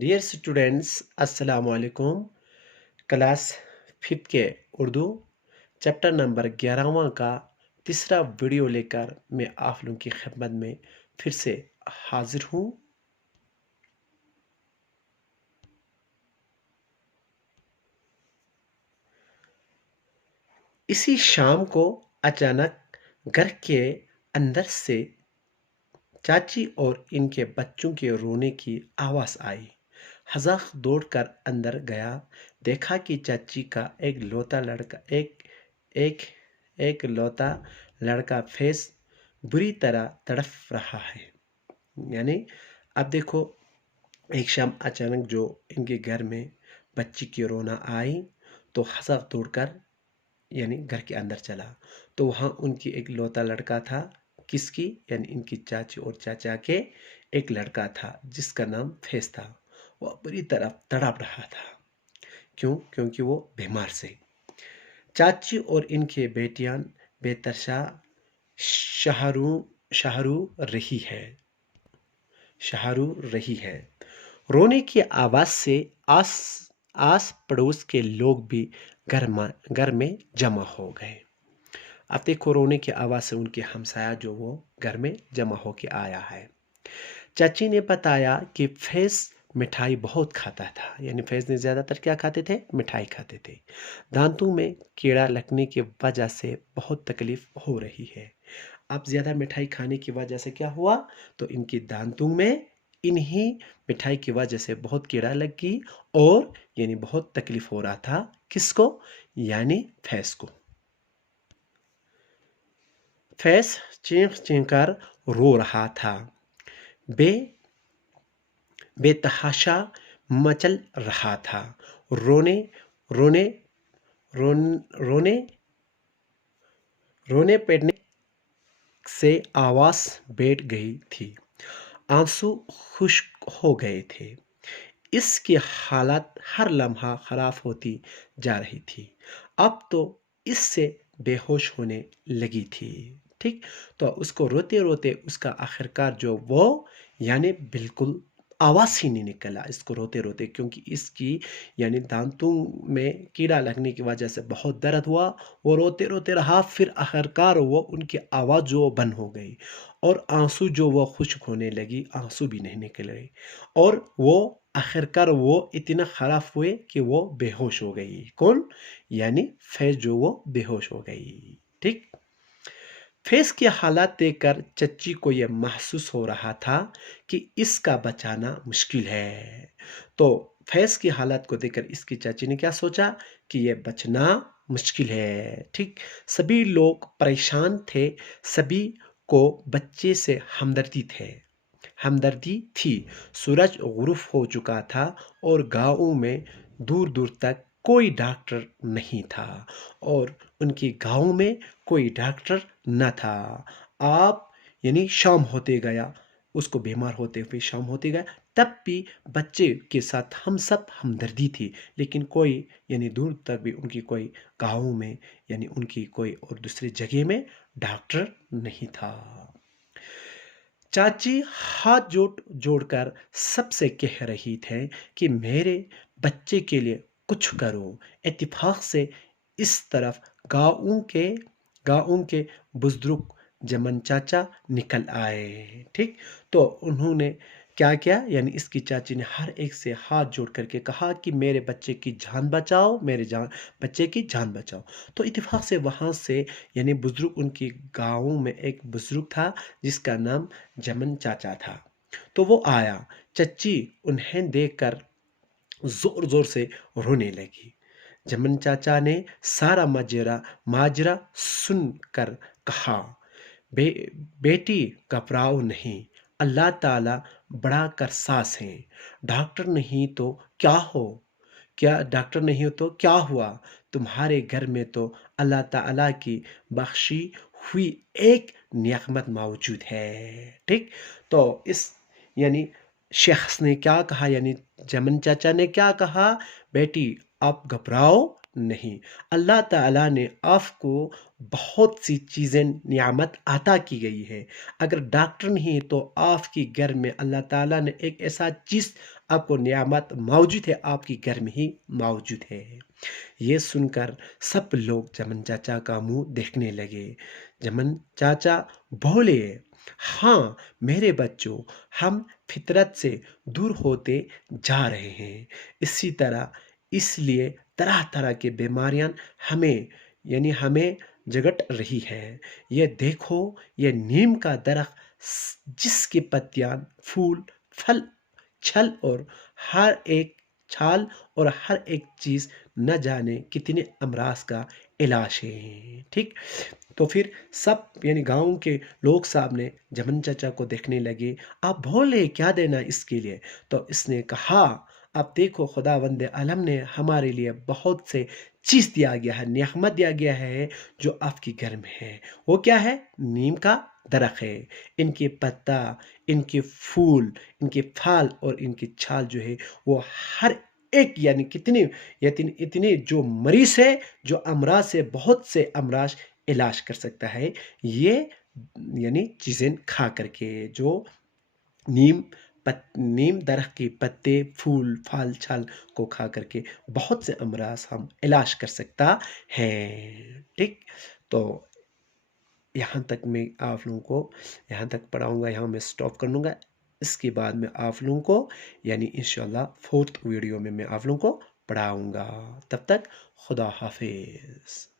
Dear students السلام علیکم. Class 5 کے اردو چیپٹر نمبر 11واں کا تیسرا ویڈیو لے کر میں آپ لوگوں کی خدمت میں پھر سے حاضر ہوں. اسی شام کو اچانک گھر کے اندر سے چاچی اور ان کے بچوں کے رونے کی آواز آئی. حذاق دوڑ کر اندر گیا. دیکھا کہ چاچی کا ایک لوتا لڑکا فیض بری طرح تڑپ رہا ہے. یعنی اب دیکھو، ایک شام اچانک جو ان کے گھر میں بچی کی رونا آئی تو حذاق دوڑ کر یعنی گھر کے اندر چلا تو وہاں ان کی ایک لوتا لڑکا تھا. کس کی؟ یعنی ان کی چاچی اور چاچا کے ایک لڑکا تھا جس کا نام فیض تھا. وہ بری طرح تڑپ رہا تھا. کیوں؟ کیونکہ وہ بیمار سے. چاچی اور ان کے بیٹیاں بے ترشا شہرو رہی ہے. رونے کی آواز سے آس پڑوس کے لوگ بھی گھر میں جمع ہو گئے. اب دیکھو، رونے کی آواز سے ان کے ہمسایہ جو وہ گھر میں جمع ہو کے آیا ہے. چاچی نے بتایا کہ فیض مٹھائی بہت کھاتا تھا. یعنی فیض نے زیادہ تر کیا کھاتے تھے؟ مٹھائی کھاتے تھے. دانتوں میں کیڑا لگنے کی وجہ سے بہت تکلیف ہو رہی ہے. اب زیادہ مٹھائی کھانے کی وجہ سے کیا ہوا؟ تو ان کی دانتوں میں انہی مٹھائی کی وجہ سے بہت کیڑا لگ گئی اور یعنی بہت تکلیف ہو رہا تھا. کس کو؟ یعنی فیض کو. فیض چینخ کر رو رہا تھا. بے تحاشا مچل رہا تھا. رونے پیٹنے سے آواز بیٹھ گئی تھی. آنسو خشک ہو گئے تھے. اس کی حالت ہر لمحہ خراب ہوتی جا رہی تھی. اب تو اس سے بے ہوش ہونے لگی تھی. ٹھیک، تو اس کو روتے روتے اس کا آخرکار جو وہ یعنی بالکل آواز ہی نہیں نکلا اس کو روتے روتے، کیونکہ اس کی یعنی دانتوں میں کیڑا لگنے کی وجہ سے بہت درد ہوا. وہ روتے روتے رہا، پھر آخرکار وہ ان کی آواز جو بند ہو گئی اور آنسو جو وہ خشک ہونے لگی، آنسو بھی نہیں نکل رہے اور وہ آخرکار وہ اتنا خراب ہوئے کہ وہ بے ہوش ہو گئی. کون؟ یعنی فیض جو وہ بے ہوش ہو گئی. ٹھیک، فیض کی حالات دیکھ کر چچی کو یہ محسوس ہو رہا تھا کہ اس کا بچانا مشکل ہے. تو فیض کی حالت کو دیکھ کر اس کی چاچی نے کیا سوچا کہ یہ بچنا مشکل ہے. ٹھیک، سبھی لوگ پریشان تھے. سبھی کو بچے سے ہمدردی تھی. سورج غروب ہو چکا تھا اور گاؤں میں دور دور تک کوئی ڈاکٹر نہیں تھا اور ان کی گاؤں میں کوئی ڈاکٹر نہ تھا. آپ یعنی شام ہوتے گیا، اس کو بیمار ہوتے ہوئے شام ہوتے گیا، تب بھی بچے کے ساتھ ہم سب ہمدردی تھی، لیکن کوئی یعنی دور تک بھی ان کی کوئی گاؤں میں یعنی ان کی کوئی اور دوسری جگہ میں ڈاکٹر نہیں تھا. چاچی ہاتھ جوڑ کر سب سے کہہ رہی تھے کہ میرے بچے کے لیے کچھ کرو. اتفاق سے اس طرف گاؤں کے بزرگ جمن چاچا نکل آئے. ٹھیک، تو انہوں نے کیا کیا؟ یعنی اس کی چاچی نے ہر ایک سے ہاتھ جوڑ کر کے کہا کہ میرے بچے کی جان بچاؤ، بچے کی جان بچاؤ. تو اتفاق سے وہاں سے یعنی بزرگ ان کی گاؤں میں ایک بزرگ تھا جس کا نام جمن چاچا تھا. تو وہ آیا. چچی انہیں دیکھ کر زور زور سے رونے لگی. جمن چاچا نے سارا ماجرا سن کر کہا، بیٹی گھبراؤ نہیں، اللہ تعالیٰ بڑا کرساس ہے. ڈاکٹر نہیں تو کیا ہوا؟ تمہارے گھر میں تو اللہ تعالیٰ کی بخشی ہوئی ایک نعمت موجود ہے. ٹھیک، تو اس یعنی شخص نے کیا کہا؟ یعنی جمن چاچا نے کیا کہا؟ بیٹی آپ گھبراؤ نہیں۔ اللہ تعالیٰ نے آپ کو بہت سی چیزیں نعمت عطا کی گئی ہے۔ اگر ڈاکٹر نہیں تو آپ کے گھر میں اللہ تعالیٰ نے ایک ایسا چیز آپ کو نعمت موجود ہے، آپ کے گھر میں ہی موجود ہے۔ یہ سن کر سب لوگ جمن چاچا کا منہ دیکھنے لگے۔ جمن چاچا بولے، ہاں میرے بچوں، ہم فطرت سے دور ہوتے جا رہے ہیں۔ اسی طرح اس لیے طرح طرح کی بیماریاں ہمیں جگٹ رہی ہے۔ یہ دیکھو، یہ نیم کا درخت جس کی پتیاں، پھول، پھل، چھل اور ہر ایک چھال اور ہر ایک چیز نہ جانے کتنے امراض کا علاج ہے۔ ٹھیک، تو پھر سب گاؤں کے لوگ صاحب نے جمن چچا کو دیکھنے لگے۔ آپ بولے کیا دینا اس کے لیے؟ تو اس نے کہا، اب دیکھو خداوند عالم نے ہمارے لیے بہت سے چیز دیا گیا ہے، نعمت دیا گیا ہے جو آپ کے گھر میں ہے۔ وہ کیا ہے؟ نیم کا درخت ہے۔ ان کے پتا، ان کے پھول، ان کے پھل اور ان کی چھال جو ہے وہ ہر ایک اتنے جو مریض ہے، جو امراض سے، بہت سے امراض علاج کر سکتا ہے، یہ چیزیں کھا کر کے، جو نیم درخت کے پتے، پھول، پھل، چھل کو کھا کر کے بہت سے امراض ہم علاج کر سکتا ہے۔ ٹھیک، تو یہاں تک میں آپ لوگوں کو یہاں تک پڑھاؤں گا، یہاں میں سٹاپ کر لوں گا۔ اس کے بعد میں آپ لوگوں کو انشاءاللہ 4th ویڈیو میں آپ لوگوں کو پڑھاؤں گا۔ تب تک خدا حافظ۔